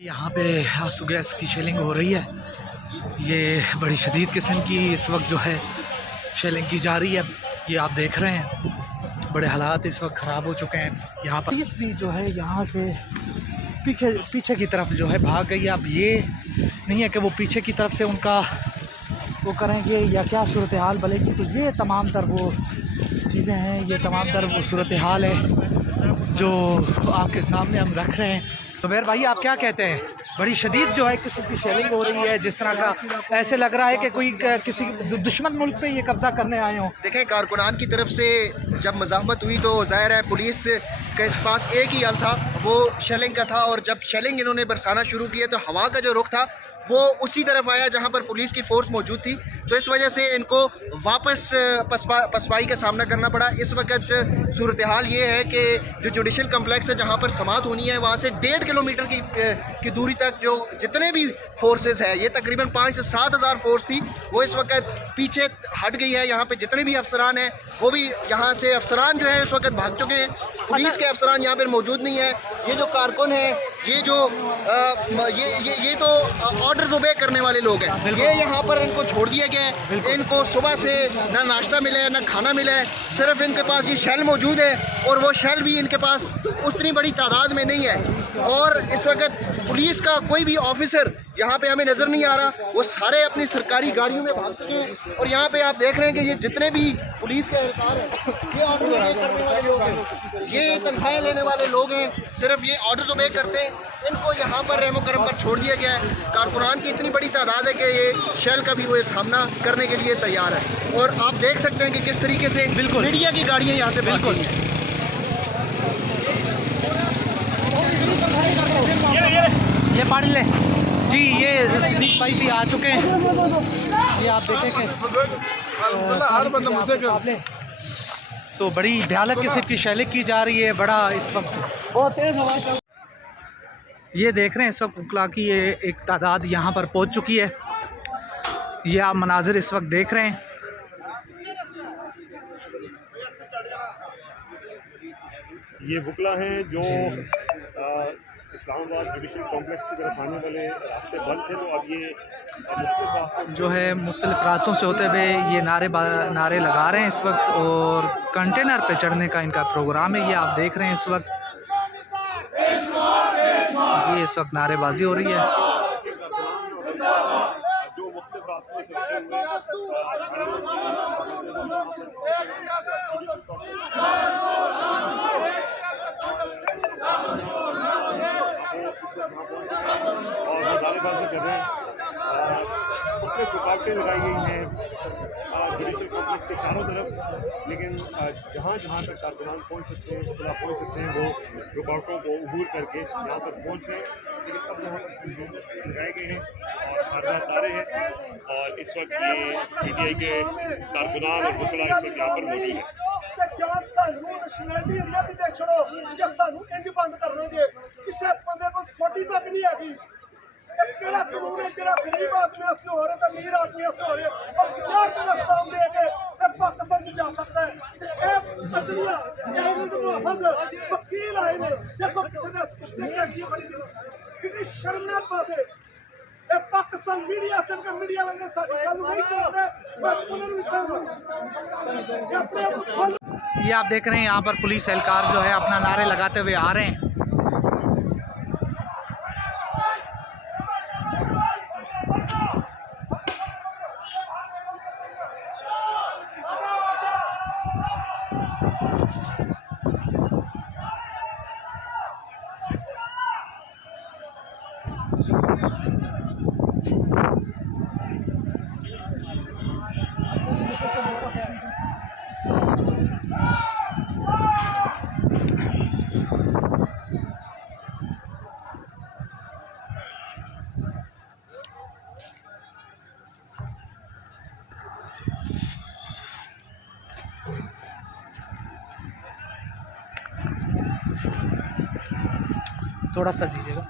यहाँ पे आंसू गैस की शेलिंग हो रही है। ये बड़ी शदीद किस्म की इस वक्त जो है शेलिंग की जा रही है। ये आप देख रहे हैं बड़े हालात इस वक्त ख़राब हो चुके हैं। यहाँ पर पुलिस भी जो है यहाँ से पीछे की तरफ जो है भाग गई है। अब ये नहीं है कि वो पीछे की तरफ से उनका वो करेंगे या क्या सूरत हाल बनेगी। तो ये तमाम तर वो चीज़ें हैं, ये तमाम तर वो सूरत हाल है जो आपके सामने हम रख रहे हैं। ज़ुबैर भाई आप क्या कहते हैं? बड़ी शदीद जो है किस्म की शेलिंग हो रही है, जिस तरह का ऐसे लग रहा है कि कोई किसी दुश्मन मुल्क पे ये कब्ज़ा करने आए हों। देखें, कारकुनान की तरफ से जब मज़ाहमत हुई तो ज़ाहिर है पुलिस के पास एक ही हल था, वो शेलिंग का था। और जब शेलिंग इन्होंने बरसाना शुरू किया तो हवा का जो रुख था वो उसी तरफ आया जहां पर पुलिस की फ़ोर्स मौजूद थी। तो इस वजह से इनको वापस पसपाई का सामना करना पड़ा। इस वक्त सूरत हाल ये है कि जो जुडिशल कम्प्लेक्स है जहां पर समात होनी है वहां से 1.5 किलोमीटर की दूरी तक जो जितने भी फोर्सेस है, ये तकरीबन 5 से 7 हज़ार फोर्स थी, वो इस वक्त पीछे हट गई है। यहाँ पे जितने भी अफसरान हैं वो भी यहाँ से अफसरान जो है इस वक्त भाग चुके हैं। पुलिस के अफसरान यहाँ पर मौजूद नहीं है। ये जो कारकुन है, ये जो ये तो ऑर्डर्स ओबे करने वाले लोग हैं, ये यहाँ पर इनको छोड़ दिया गया है। इनको सुबह से ना नाश्ता मिला है ना खाना मिला है, सिर्फ इनके पास ये शेल मौजूद है और वो शेल भी इनके पास उतनी बड़ी तादाद में नहीं है। और इस वक्त पुलिस का कोई भी ऑफिसर यहाँ पे हमें नज़र नहीं आ रहा, वो सारे अपनी सरकारी गाड़ियों में भाग चुके हैं। और यहाँ पे आप देख रहे हैं कि ये जितने भी पुलिस के एहलकार हैं, ये ऑर्डर ओबे करने वाले लोग हैं, ये तनख्वाहें लेने वाले लोग हैं, सिर्फ ये ऑर्डर्स ओबे करते हैं। इनको यहाँ पर रहमो करम पर छोड़ दिया गया है। कारकुनान की इतनी बड़ी तादाद है कि ये शेल का भी वो सामना करने के लिए तैयार है। और आप देख सकते हैं कि किस तरीके से बिल्कुल मीडिया की गाड़ियाँ यहाँ से बिल्कुल ये पढ़ ले जी। ये स्नीक भाई भी आ चुके हैं। ये आप देखें कि तो बड़ी भयानक किस्म की शेलिंग की जा रही है। बड़ा इस वक्त ये देख रहे हैं इस वक्त वकला की ये एक तादाद यहाँ पर पहुँच चुकी है। ये आप मनाजिर इस वक्त देख रहे हैं। ये वकला हैं जो इस्लामाबाद जुडिशल कॉम्प्लेक्स की तरफ आने वाले रास्ते बंद थे, तो अब ये जो है मुख्तलिफ रास्तों से होते हुए ये नारे लगा रहे हैं इस वक्त। और कंटेनर पे चढ़ने का इनका प्रोग्राम है। ये आप देख रहे हैं इस वक्त ये इस वक्त नारेबाजी हो रही है। जो मुख्तलिफ रास्तों से होते और वो नारेबाजी कर रहे हैं। मुख्तलिफ रुकावटें लगाई गई हैं जुडिशल कॉम्प्लेक्स के चारों तरफ, लेकिन जहाँ जहाँ तक कारकुनान पहुँच सकते हैं, वकला पहुँच सकते हैं, वो रुकावटों को अबूर करके यहाँ तक पहुँच गए। लेकिन अब यहाँ पर लगाए गए हैं और खारदार तारे हैं। और इस वक्त ये PTI के कारकुनान और वकला इस वक्त यहाँ पर मौजूद है। सानू नैशनैलिटी इंडिया की देख छोड़ो या सानू इंज बंद करने जे किसी बंदे को छोटी तक नहीं हैगी। केड़ा कानून है जेड़ा गरीब आदमी वास्ते हो रहा है, अमीर आदमी वास्ते हो रहा है, और क्या का स्टाम दे के पाकिस्तान जा सकता है। ए अदलिया कानून मुहफज वकील आए ने देखो किसी ने कुछ की बड़ी कितनी शर्मनाक बात है। ए पाकिस्तान मीडिया से का मीडिया लगे साडी गल नहीं चलते, मैं पुनर्विचार ये आप देख रहे हैं यहाँ पर पुलिस एहलकार जो है अपना नारे लगाते हुए आ रहे हैं। थोड़ा सा दीजिएगा।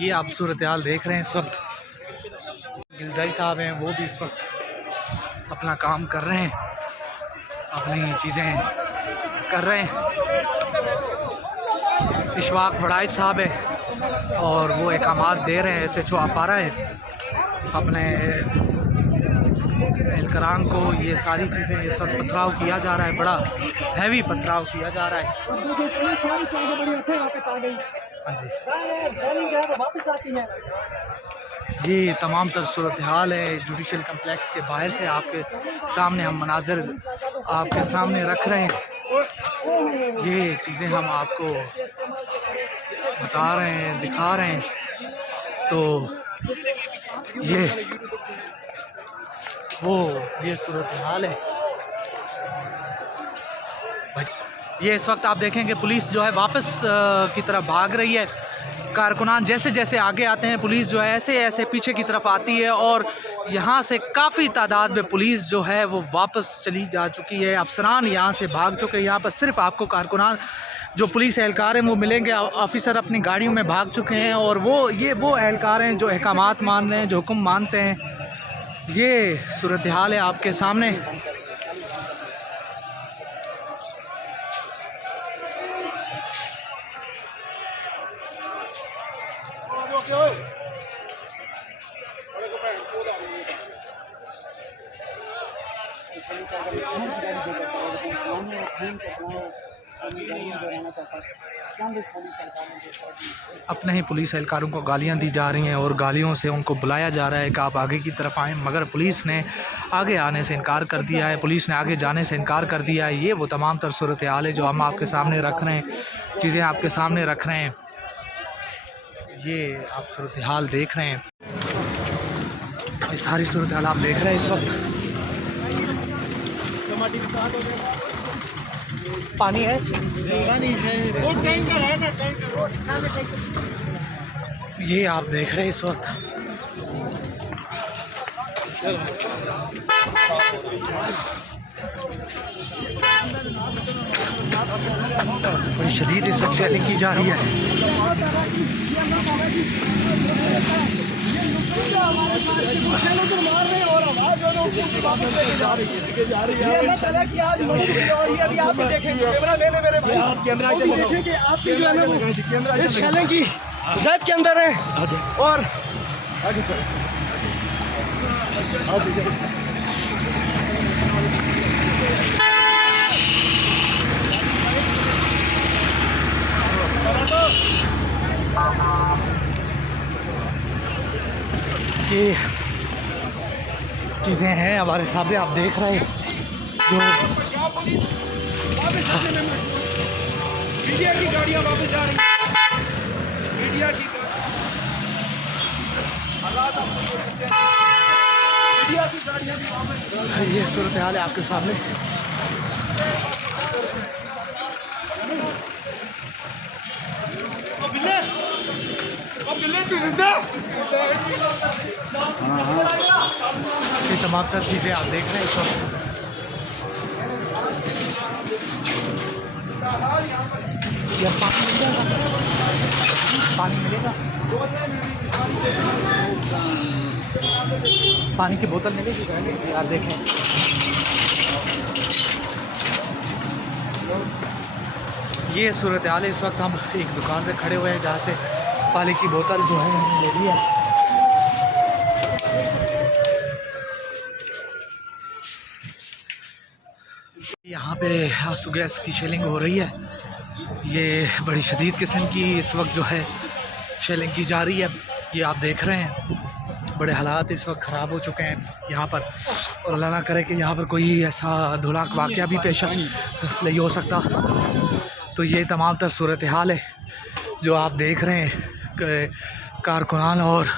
ये आप सूरत हाल देख रहे हैं इस वक्त। गिलजाई साहब हैं, वो भी इस वक्त अपना काम कर रहे हैं, अपनी चीज़ें कर रहे हैं। इशफाक बड़ाइच साहब है और वो अहकामात दे रहे हैं। SHO अपारा है, अपने एहलकारान को ये सारी चीज़ें इस वक्त पथराव किया जा रहा है, बड़ा हैवी पथराव किया जा रहा है। हाँ जी, ये तमाम तर सूरत हाल है जुडिशल कम्प्लेक्स के बाहर से आपके सामने हम मनाज़र आपके सामने रख रहे हैं। ये चीज़ें हम आपको बता रहे हैं, दिखा रहे हैं। तो ये सूरत हाल है। ये इस वक्त आप देखेंगे पुलिस जो है वापस की तरफ भाग रही है। कारकुनान जैसे जैसे आगे आते हैं, पुलिस जो है ऐसे ऐसे पीछे की तरफ आती है और यहाँ से काफ़ी तादाद में पुलिस जो है वो वापस चली जा चुकी है। अफसरान यहाँ से भाग चुके हैं। यहाँ पर सिर्फ आपको कारकुनान जो पुलिस एहलकार हैं वो मिलेंगे। ऑफिसर अपनी गाड़ियों में भाग चुके हैं और वो एहलकार हैं जो अहकामात मान रहे हैं, जो हुक्म मानते हैं। ये सूरत हाल है आपके सामने। अपने ही पुलिस एहलकारों को गालियां दी जा रही हैं और गालियों से उनको बुलाया जा रहा है कि आप आगे की तरफ आएँ, मगर पुलिस ने आगे आने से इनकार कर दिया है। पुलिस ने आगे जाने से इनकार कर दिया है। ये वो तमाम तर सूरत हाल है जो हम आपके सामने रख रहे हैं, चीज़ें आपके सामने रख रहे हैं। ये आप सूरत हाल देख रहे हैं, ये सारी सूरत हाल आप देख रहे हैं इस वक्त। पानी है, ये आप देख रहे हैं इस वक्त। बड़ी शदीद इस वक्त शेलिंग की जा रही है। इस शेलिंग की जद के अंदर है और ये चीज़ें हैं हमारे सामने, आप देख रहे हैं। जो मीडिया की गाड़ियां वापस जा रही हैं, मीडिया की हालात आपको देख सकते हैं। मीडिया की गाड़ियां भी वापस, ये सूरत हाल है आपके सामने। ये तमाम तर चीज़ें आप देख रहे हैं इस वक्त। पानी मिलेगा, पानी की बोतल मिलेगी आप देखें। ये सूरत हाल है इस वक्त। हम एक दुकान पे खड़े हुए हैं जहाँ से पानी की बोतल जो है हमने ले ली है। यहाँ पे आंसू गैस की शेलिंग हो रही है। ये बड़ी शदीद किस्म की इस वक्त जो है शेलिंग की जा रही है। ये आप देख रहे हैं, बड़े हालात इस वक्त ख़राब हो चुके हैं यहाँ पर। और अल्लाह ना करे कि यहाँ पर कोई ऐसा धुलाक वाक़या भी पेश नहीं हो सकता। तो ये तमाम तर सूरत हाल है जो आप देख रहे हैं। कारकुनान और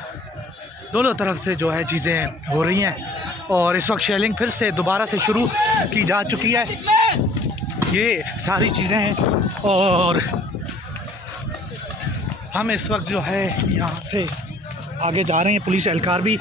दोनों तरफ से जो है चीज़ें हो रही हैं और इस वक्त शेलिंग फिर से दोबारा से शुरू की जा चुकी है। ये सारी चीज़ें हैं और हम इस वक्त जो है यहाँ से आगे जा रहे हैं। पुलिस एहलकार भी